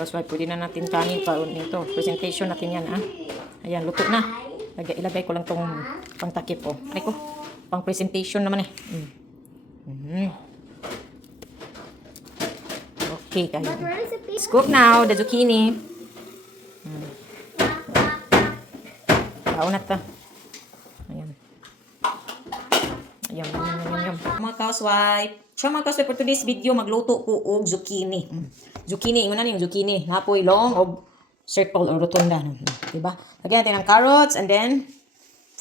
Kasway, pwede na natin kanin pa nito. Presentation natin yan, ah. Ayan, luto na. Ilagay ko lang tong pangtakip, oh. Ay ko, pang presentation naman, eh. Okay, kayo. Let's cook now, the zucchini. Kaunat ta. Ayan. Ayan, ayan. Mga kauswipe. So mga kauswipe, for today's video, magluto ko og zucchini. Zucchini, ingon na yung zucchini. Napoy long o circle or rotunda. Diba? Lagyan natin ng carrots and then,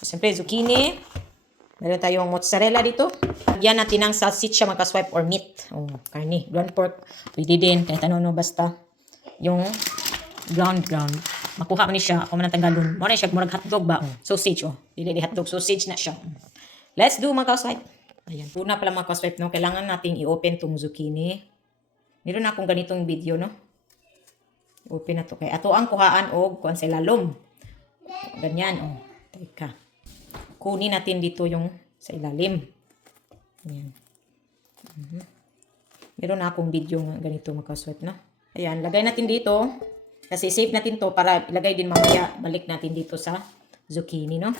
siyempre, zucchini. Meron tayong mozzarella dito. Lagyan natin ng salsiccia, mga kaswipe, or meat. Oh, karni. Ground pork. Pwede din. Kahit ano, no, basta. Yung ground. Makuha mo ni siya. Ako man ang tanggalon. Mura siya, murag hotdog ba? Oh, sausage, oh. Dili hotdog. Sausage na siya. Let's do, mga kaswipe. Ayan. Una pala, mga kaswipe, no? Kailangan nating i-open tong zucchini. Meron akong ganitong video, no? Open na to. Kaya ato ang kuhaan og kuan sa ilalom. Ganyan, oh. Teka. Kunin natin dito yung sa ilalim. Ayan. Meron na akong video nga ganito, mga kaswipe, no? Ayan, lagay natin dito. Kasi save natin to para ilagay din mamaya. Balik natin dito sa zucchini, no?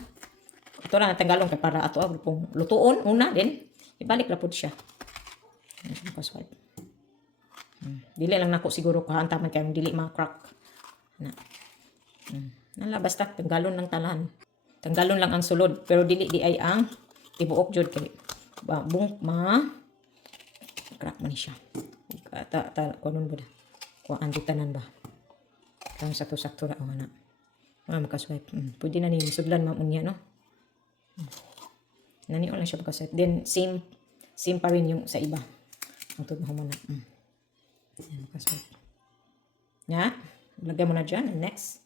Ito na natanggalong kaya para ato pong lutuon. Una din. Ibalik na po siya. Ayan, mga kaswipe. Dili lang nako siguro kuhaan taman kay dili ma-crack. Na. Nala basta tanggalon lang talan. Tanggalon lang ang sulod pero dili di ay ang tibuok jud kay bung ma crack man siya. Kunon ba? Kuhaan tanan ba? Kang sakto-sakto ra ana. Makaswipe. Pwede na ni sudlan man unya no. Nani lang siya makaswipe. Then same pa rin yung sa iba. Ang tud mo na. Ayan, makaswipe. Ya, lagay mo na dyan. Next.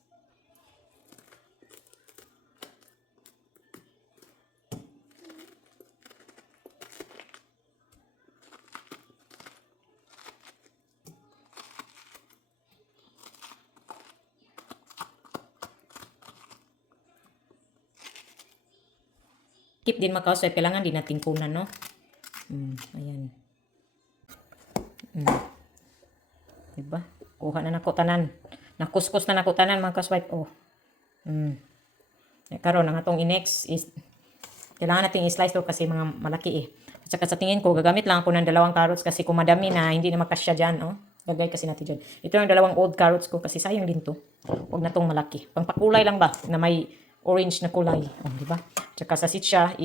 Keep din makaswipe. Kailangan din natin kunan, no? Ayan. Diba? Kuha na nako tanan. Nakuskus na nako tanan, mga kaswipe. Oh. Karon ang atong i-next is kailangan nating i-slice to kasi mga malaki eh. At saka sa tingin ko gagamit lang ako ng 2 carrots kasi kung madami na hindi na makasya diyan, oh. Lagay kasi natin diyan. Ito yung 2 old carrots ko kasi sayang din to. Huwag na tong malaki. Pangpakulay lang ba na may orange na kulay. Oh, di ba? At saka sa sitsa,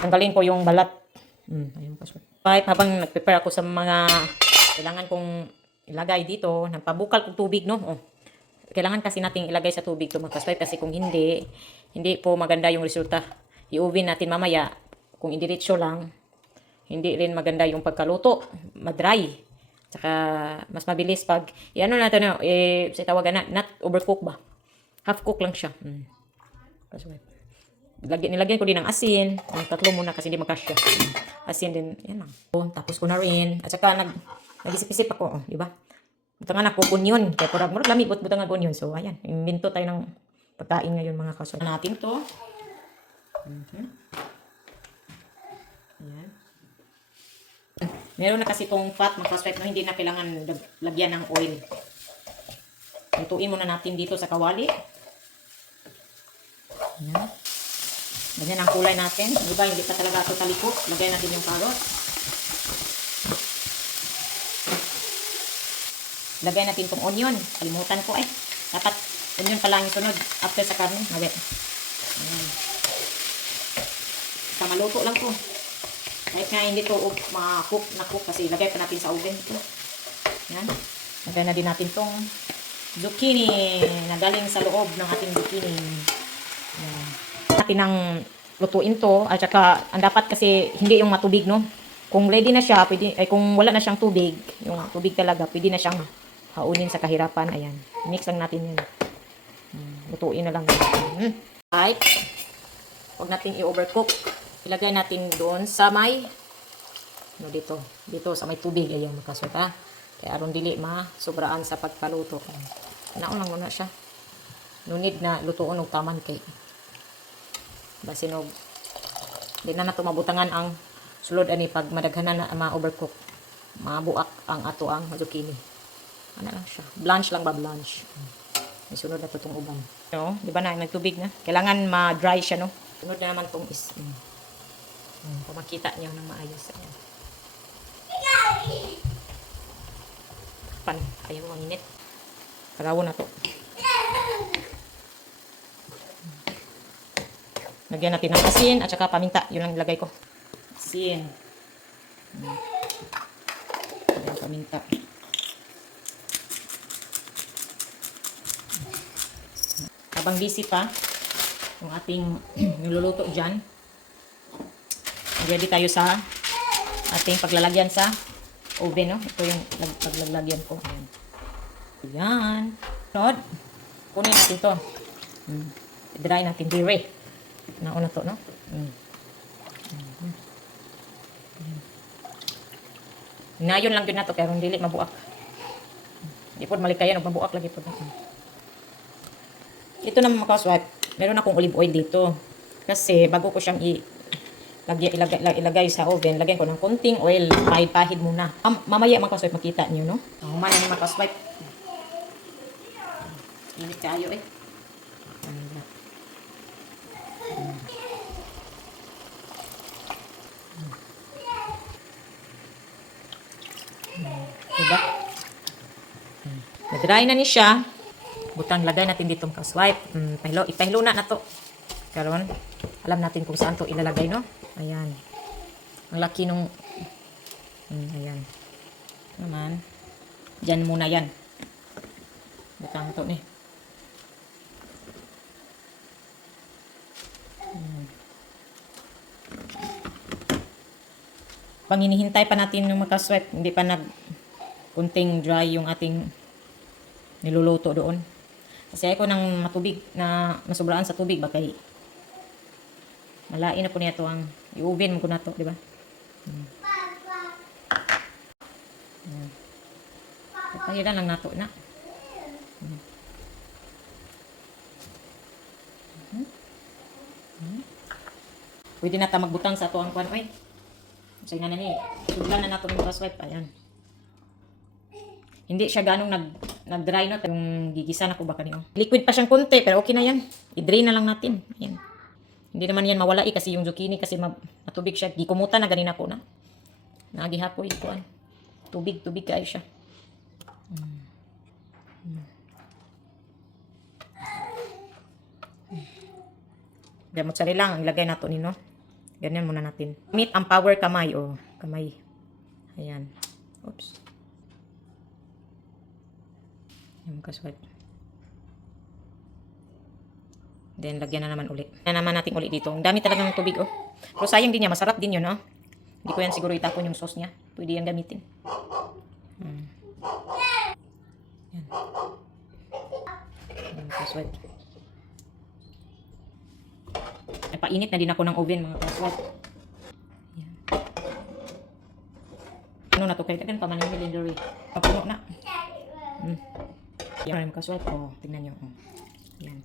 tanggalin ko yung balat. Ayun pa. Kahit habang nag-prepare ako sa mga kailangan kong ilagay dito, nagpabukal kong tubig, no? Oh. Kailangan kasi nating ilagay sa tubig to, mga kaswipe, kasi kung hindi po maganda yung resulta. I-oven natin mamaya. Kung indiretso lang, hindi rin maganda yung pagkaluto. Madry. Tsaka, mas mabilis pag, ano natin, sa tawagan na, not overcook ba? Half cook lang siya. Kaswipe. Nilagyan ko din ng asin. Ang 3 muna kasi hindi makasya. Asin din, yan lang. Tapos ko na rin. At saka, nag-isip-isip ako, di ba? Butangan ako onion. Kaya pura lami butangan onion. So, ayan. Imbento tayo ng pagkain ngayon, mga kaswipe. Natin to. Ayan. Meron na kasi itong fat, mga kaswipe, no? Hindi na kailangan lagyan ng oil. Lutuin muna natin dito sa kawali. Ayan. Ganyan ang kulay natin. Di ba? Hindi pa talaga ito talikot. Lagay natin yung carrots. Lagay natin itong onion. Kalimutan ko eh. Dapat onion pala yung sunod. After sa karne. Lagay. Ayan. Basta maluto lang to. Kahit nga hindi to ma-cook na cook kasi lagay pa natin sa oven. Ito. Ayan. Lagay na din natin itong zucchini na galing sa loob ng ating zucchini. Ayan. Natin ang lutuin to. At saka, ang dapat kasi hindi yung matubig, no? Kung ready na siya, pwede, kung wala na siyang tubig, yung tubig talaga, pwede na siyang haunin sa kahirapan. Ayan. Mix lang natin yan. Lutuin na lang. Right. Huwag natin i-overcook. Ilagay natin doon sa may, dito sa may tubig. Ayan, makasot ha. Kaya aron dili sobraan sa pagkaluto. Naon lang muna siya. No need na lutuon og taman kay. Basinog. Di na nato mabutangan ang sulod ani pag madaghanan na ma-overcook. Mabuak ang ato ang zucchini. Ano lang siya. Blanch lang ba? Blanch. May sunod na to itong uban. No? Di ba na? Nagtubig na. Kailangan ma-dry siya, no? Sunod na naman itong is. Kung makita niyo ng maayos. Ayan. Pan. Ayaw mo manginit. Karawo na to. Lagyan natin ng asin at saka paminta. Yun lang nilagay ko. Asin. Ayan, paminta. Habang busy pa yung ating niluluto dyan, ready tayo sa ating paglalagyan sa oven, no? Ito yung paglalagyan ko. Ayan. Ayan. Rod, kunin natin to. I-dry natin. Dire. Nauna to, no? Ngayon lang yun na to, pero hindi mabuak. Hindi po malikayan o mabuak lagi po. Ito naman mga kaswat, meron akong olive oil dito. Kasi bago ko siyang ilagay sa oven, lagyan ko ng konting oil, pahid-pahid muna. Mamaya mga kaswat, makita niyo, no? Humana ni mga kaswat. Init kayo eh. Diba? Nag-dry na ni siya. Butang lagay natin dito mga kaswipe. Ipahilo na to. Karon, alam natin kung saan to ilalagay, no? Ayan. Ang laki nung ayan. Naman. Diyan muna yan. Butang to ni. Pang hinihintay pa natin yung makasweat, hindi pa kunting dry yung ating niluluto doon. Kasi ako nang matubig na masubraan sa tubig baka malain na po niya to ang i-oven mo ko na to, di ba? Pahiran lang nato na. Pwede na ta magbutang sa to ang kwan, oy. Say na ni, sudlan na nato yung swipe, ayan. Hindi siya ganong nag-dry na yung gigisa na ko baka niyo. Liquid pa siyang konti pero okay na yan. I-drain na lang natin. Ayan. Hindi naman yan mawala kasi yung zucchini kasi matubig siya. Gikumutan na ganina po na. Nagihapoy ito. Tubig kayo siya. Gamot sari lang ang ilagay nato nino. Ganyan muna natin. Meet ang power kamay o kamay. Ayan. Oops. Yung kaswat. Then, lagyan na naman ulit. Na naman natin ulit dito. Ang dami talaga ng tubig, oh. Pero sayang din niya. Masarap din yun, no? Hindi ko yan siguro itapon yung sauce niya. Pwede yan gamitin. Yan. Yung kaswat. Napainit na din ako ng oven, mga kaswat. Yan. Ano na to? Kaya tagan pa man yung blender, eh. Papuno na. Yan, mga kaswat. Oh, tingnan nyo. Oh. Yan.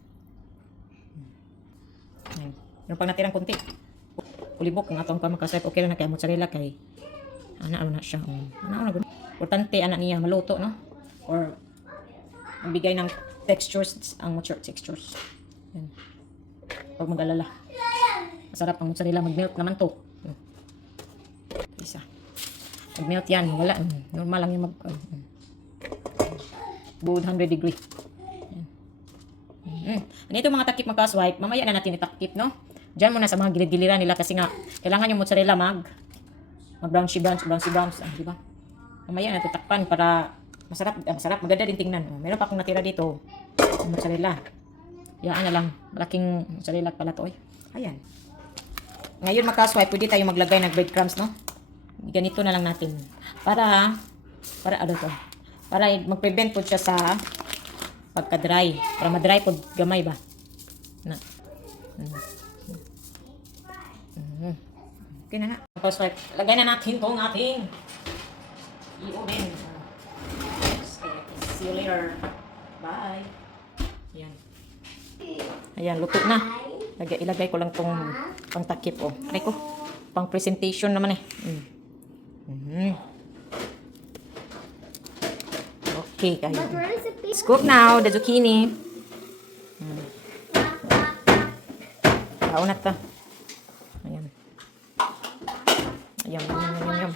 Yan. Yung pang natirang kunti. Ulibok ng atong pamakaswat. Okay lang na kaya mozzarella kay ano na siya. Importante anak niya maluto, no? Or magbigay ng textures ang textures. Yan. Huwag mag-alala. Masarap ang mozzarella. Mag-melt naman to. Isa. Mag-melt yan. Wala. Normal lang yung good 100 degree. Ganito mga takip magka-swipe. Mamaya na natin itakip, no? Diyan muna sa mga gilid-giliran nila kasi nga kailangan yung mozzarella mag-brownsy browns. Di ba? Mamaya na tutakpan para masarap. Maganda din tingnan. Meron pa akong natira dito. Mozzarella. Yaan na lang. Malaking mozzarella pala to. Ayan. Ngayon magka-swipe, pwede tayo maglagay ng breadcrumbs, no? Ganito na lang natin. Para ano to? Para mag-prevent po siya sa pagka-dry. Para ma-dry po gamay ba? Na. Okay na nga. Swipe. Lagay na natin itong ating i-oven. See you later. Bye. Ayan. Ayan, luto na. Ilagay ko lang itong pang-takip. Oh. Aray ko. Pang-presentation naman eh. Okay, kayo. But where is the paper? Let's cook now, the zucchini. Kaunat ta. Ayan. Ayan, ayan, ayan, ayan.